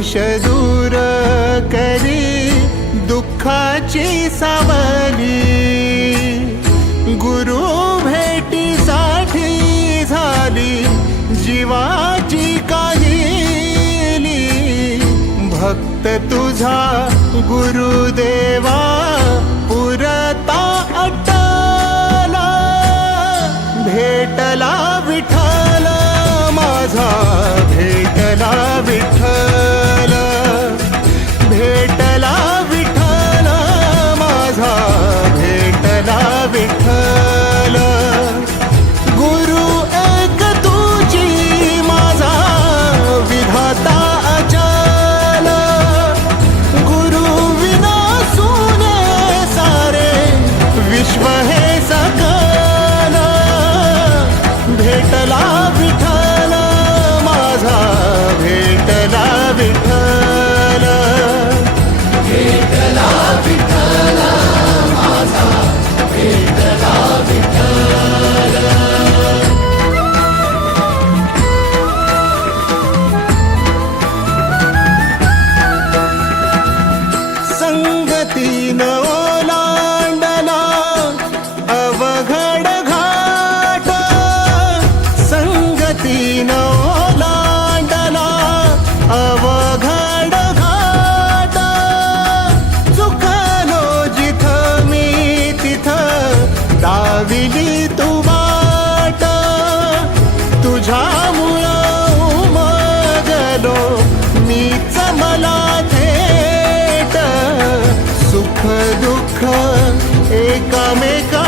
विष दूर करी दुःखाची सावली। गुरु भेटीसाठी झाली जीवाची काहिली। भक्त तुझा गुरुदेवा पुरता अटला। भेटला विठ्ठल माझा, भेटला विठ्ठल, भेटला विठ्ठल माझा, भेटला विठ्ठल। गुरु एक तुझी माझा विधाता अचल। गुरु विना सुने सारे विश्व हे सकल। भेटला विठ्ठल माझा, भेटला विठ्ठल, भेटला विठ्ठल माझा, भेटला विठ्ठल। संगतीन ओलांडला अवघड घाट। संगतीन ओलांडला अवघड घाट। चुकलो जिथं मी तिथं दाविली तू वाट। तुझ्यामुळं उमगलो मीच मला थेट। सुख दुःख एकामेका